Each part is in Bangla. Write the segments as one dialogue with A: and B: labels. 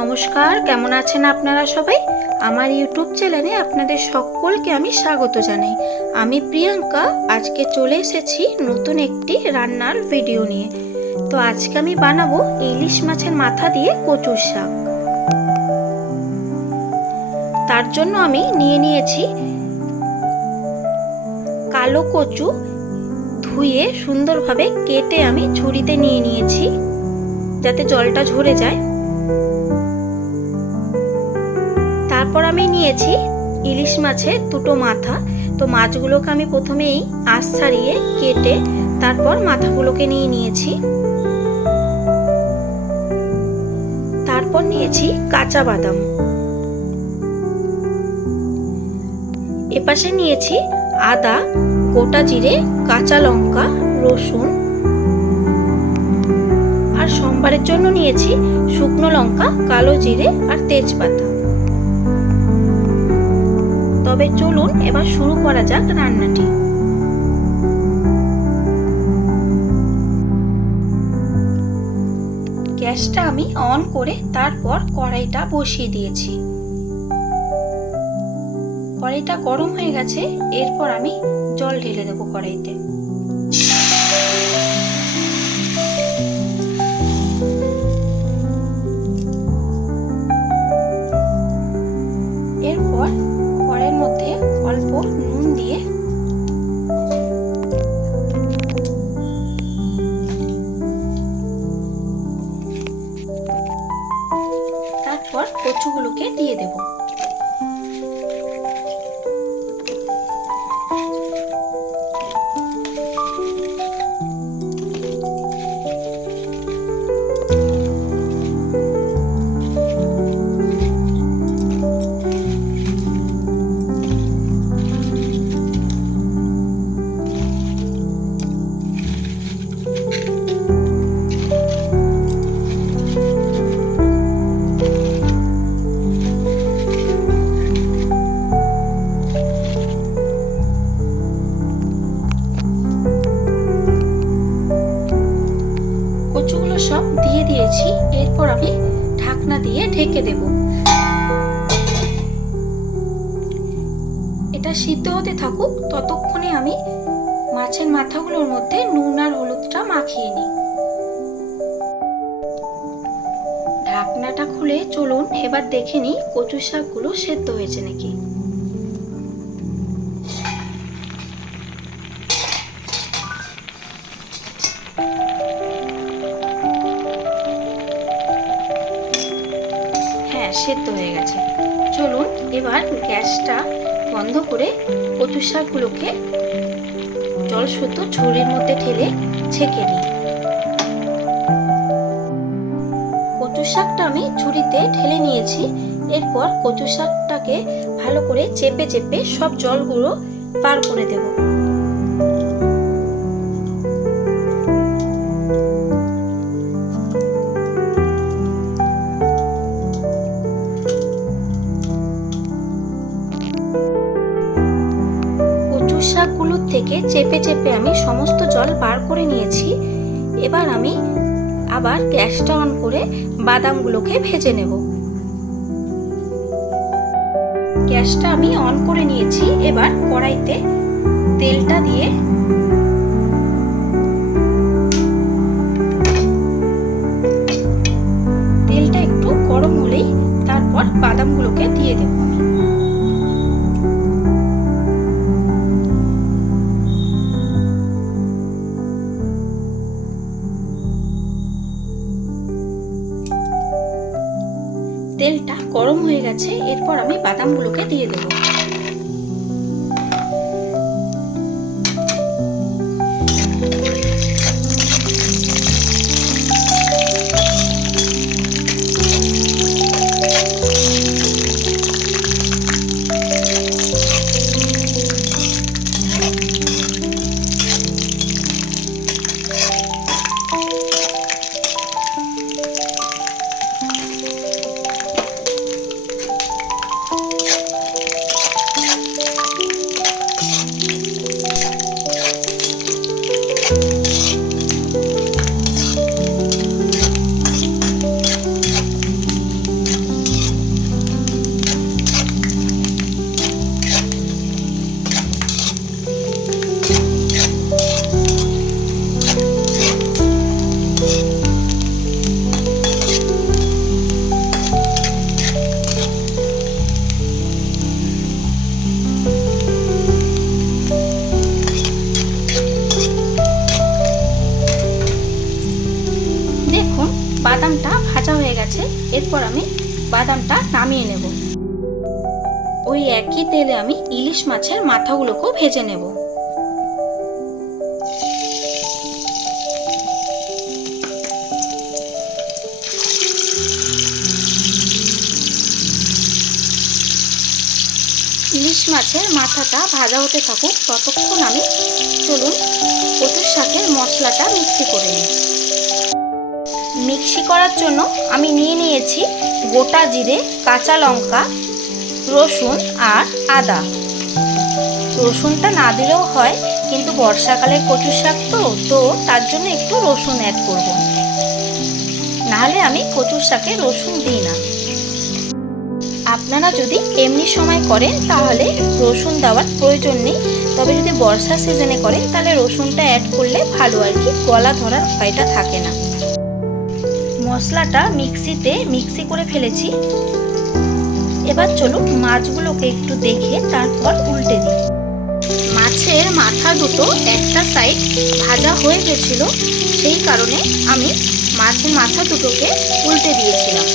A: নমস্কার, কেমন আছেন আপনারা সবাই? আমার ইউটিউব চ্যানেলে আপনাদের সকলকে আমি স্বাগত জানাই। আমি প্রিয়াঙ্কা, আজকে চলে এসেছি নতুন একটি রান্নার ভিডিও নিয়ে। তো আজকে আমি বানাবো ইলিশ মাছের মাথা দিয়ে কচুর শাক। তার জন্য আমি নিয়ে নিয়েছি কালো কচু, ধুয়ে সুন্দরভাবে কেটে আমি ছুরিতে নিয়ে নিয়েছি, যাতে জলটা ঝরে যায়। তারপর আমি নিয়েছি ইলিশ মাছের দুটো মাথা। তো মাছগুলোকে আমি প্রথমেই আঁশ ছাড়িয়ে কেটে তারপর মাথাগুলোকে নিয়ে নিয়েছি। তারপর নিয়েছি কাঁচা বাদাম। এপাশে নিয়েছি আদা, গোটা জিরে, কাঁচা লঙ্কা, রসুন। আর সোমবারের জন্য নিয়েছি শুকনো লঙ্কা, কালো জিরে আর তেজপাতা। তবে চলুন এবার শুরু করা যাক রান্নাটি। গ্যাসটা আমি অন করে তারপর কড়াইটা বসিয়ে দিয়েছি। কড়াইটা গরম হয়ে গেছে, এরপর আমি জল ঢেলে দেবো কড়াইতে। এরপর কড়াইয়ের মধ্যে অল্প নুন দিয়ে তারপর কচুগুলোকে দিয়ে দেব। ততক্ষণে আমি মাছের মাথাগুলোর মধ্যে নুন আর হলুদটা মাখিয়ে নিই। ঢাকনাটা খুলে চলুন, এবার দেখে নিই কচু শাকগুলো সেদ্ধ হয়েছে নাকি। বন্ধ করে কচু শাকগুলোকে জল শুদ্ধ ঝুড়ির মধ্যে ঠেলে ছেঁকে নিই। কচু শাকটা আমি ঝুড়িতে ঢেলে নিয়েছি। এরপর কচু শাকটাকে ভালো করে চেপে চেপে সব জলগুলো পার করে দেবো। কচু থেকে চেপে চেপে আমি সমস্ত জল বার করে নিয়েছি। এবার আমি আবার গ্যাসটা অন করে বাদামগুলোকে ভেজে নেব। গ্যাসটা আমি অন করে নিয়েছি। এবার কড়াইতে তেলটা দিয়ে বাদামগুলোকে দিয়ে এরপর আমি বাদামটা নামিয়ে নেব। ওই একই তেলে আমি ইলিশ মাছের মাথাগুলোকেও ভেজে নেব। ইলিশ মাছের মাথাটা ভাজা হতে থাকুক, ততক্ষণ আমি চলুন কচুর শাকের মশলাটা মিক্সি করে নিই। মিক্সি করার জন্য আমি নিয়ে নিয়েছি গোটা জিরে, কাঁচা লঙ্কা, রসুন আর আদা। রসুনটা না দিলেও হয়, কিন্তু বর্ষাকালের কচুর শাক তো তো তার জন্য একটু রসুন অ্যাড করব। নাহলে আমি কচুর শাকে রসুন দিই না। আপনারা যদি এমনি সময় করেন, তাহলে রসুন দেওয়ার প্রয়োজন নেই। তবে যদি বর্ষা সিজনে করেন, তাহলে রসুনটা অ্যাড করলে ভালো আর কি, গলা ধরার ভয়টা থাকে না। মশলাটা মিক্সিতে মিক্সি করে ফেলেছি। এবার চলুন মাছগুলোকে একটু দেখে তারপর উল্টে দিই। মাছের মাথা দুটো একটা সাইড ভাজা হয়ে গেছিল, সেই কারণে আমি মাছের মাথা দুটোকে উল্টে দিয়েছিলাম।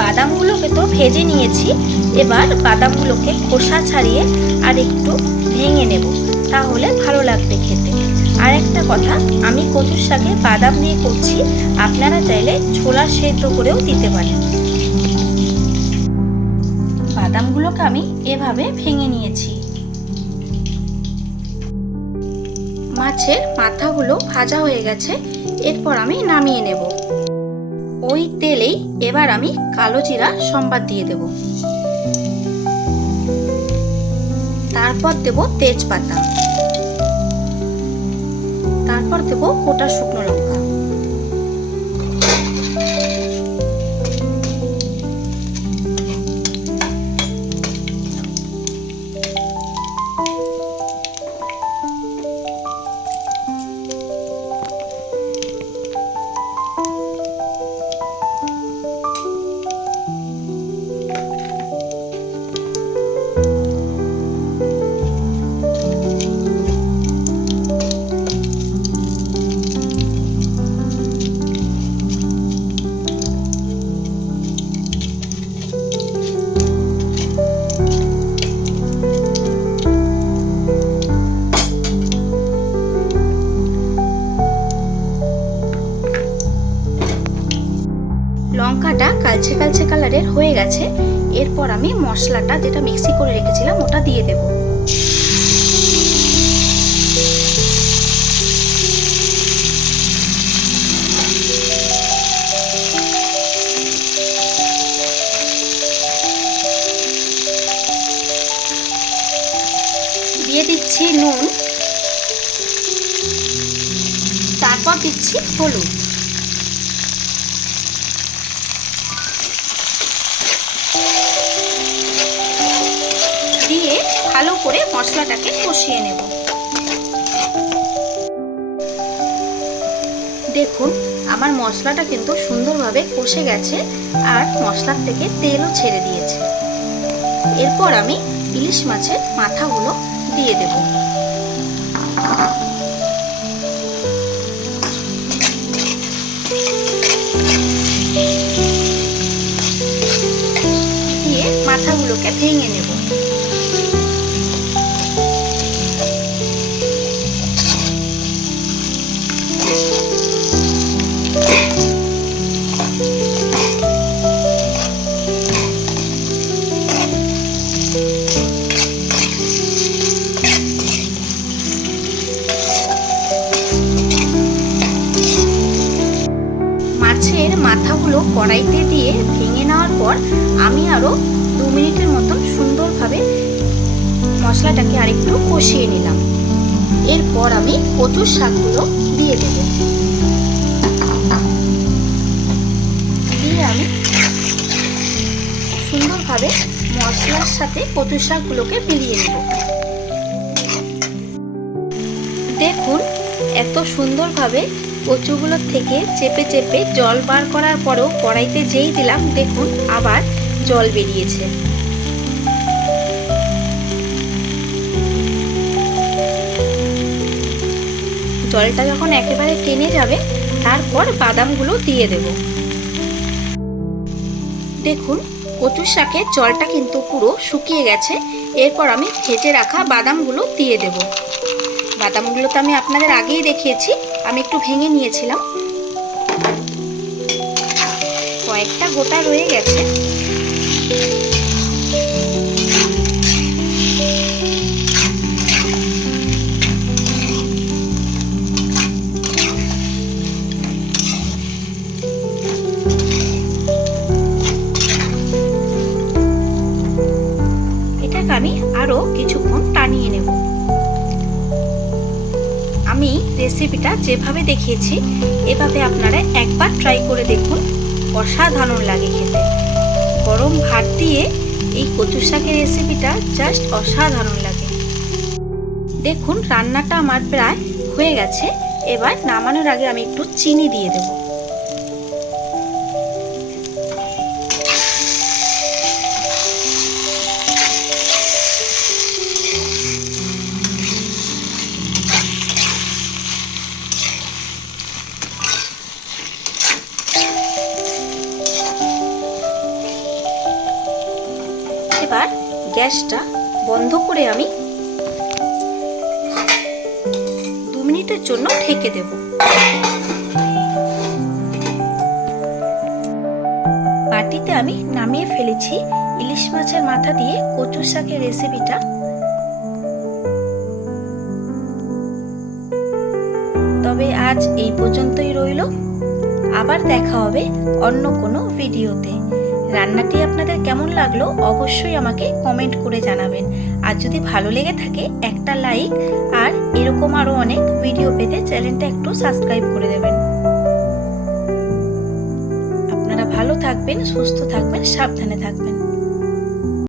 A: বাদামগুলোকে তো ভেজে নিয়েছি, এবার বাদামগুলোকে খোসা ছাড়িয়ে আর একটু ভেঙে নেব, তাহলে ভালো লাগবে খেতে। আর একটা কথা, আমি কচুর শাকে বাদাম দিয়ে করছি, আপনারা চাইলে ছোলা সেদ্ধ করেও দিতে পারেন। বাদামগুলোকে আমি এভাবে ভেঙে নিয়েছি। মাছের মাথাগুলো ভাজা হয়ে গেছে, এরপর আমি নামিয়ে নেব। ওই তেলেই এবার আমি কালো জিরা সম্বাদ দিয়ে দেব। তারপর দেব তেজপাতা। তারপর দেবো গোটা শুকনো লঙ্কা। লঙ্কাটা কালচে কালচে কালারের হয়ে গেছে। এরপর আমি মশলাটা যেটা মিক্সি করে রেখেছিলাম, ওটা দিয়ে দেব। দিয়ে দিচ্ছি নুন। তারপর দিচ্ছি হলুদ। মশলাটাকে কষিয়ে নেব। দেখুন, আমার মশলাটা কিন্তু সুন্দরভাবে কষে গেছে আর মশলার থেকে তেলও ছেড়ে দিয়েছে। এরপর আমি ইলিশ মাছের মাথাগুলো দিয়ে দেব। দিয়ে মাথাগুলোকে ভেঙে নেব। মশলাটাকে আরেকটু কষিয়ে নিলাম। এরপর আমি কচুর শাকগুলো দিয়ে দেব। দিয়ে আমি সুন্দরভাবে মশলার সাথে কচুর শাকগুলোকে মিলিয়ে নেব। দেখুন, এত সুন্দরভাবে কচুগুলোর থেকে চেপে চেপে জল বার করার পরেও কড়াইতে যেই দিলাম, দেখুন আবার জল বেরিয়েছে। জলটা যখন একেবারে টেনে যাবে, তারপর বাদামগুলো দিয়ে দেব। দেখুন, কচুর শাকের জলটা কিন্তু পুরো শুকিয়ে গেছে। এরপর আমি ভেজে রাখা বাদামগুলো দিয়ে দেব। বাদামগুলো তো আমি আপনাদের আগেই দেখিয়েছি, আমি একটু ভেঙে নিয়েছিলাম। কয়েকটা গোটা রয়ে গেছে। যেভাবে দেখিয়েছি, এভাবে আপনারা একবার ট্রাই করে দেখুন। অসাধারণ লাগে খেতে। গরম ভাত দিয়ে এই কচু শাকের রেসিপিটা জাস্ট অসাধারণ লাগে। দেখুন, রান্নাটা আমার প্রায় হয়ে গেছে। এবার নামানোর আগে আমি একটু চিনি দিয়ে দেব। এবার গ্যাসটা বন্ধ করে আমি দু মিনিটের জন্য ঢেকে দেব। বাটিতে আমি নামিয়ে ফেলেছি ইলিশ মাছের মাথা দিয়ে কচু শাকের রেসিপিটা। তবে আজ এই পর্যন্তই রইল। আবার দেখা হবে অন্য কোনো ভিডিওতে। রান্নাটি আপনাদের কেমন লাগল অবশ্যই আমাকে কমেন্ট করে জানাবেন। আর যদি ভালো লেগে থাকে, একটা লাইক আর এরকম আরও অনেক ভিডিও পেতে চ্যানেলটা একটু সাবস্ক্রাইব করে দেবেন। আপনারা ভালো থাকবেন, সুস্থ থাকবেন, সাবধানে থাকবেন।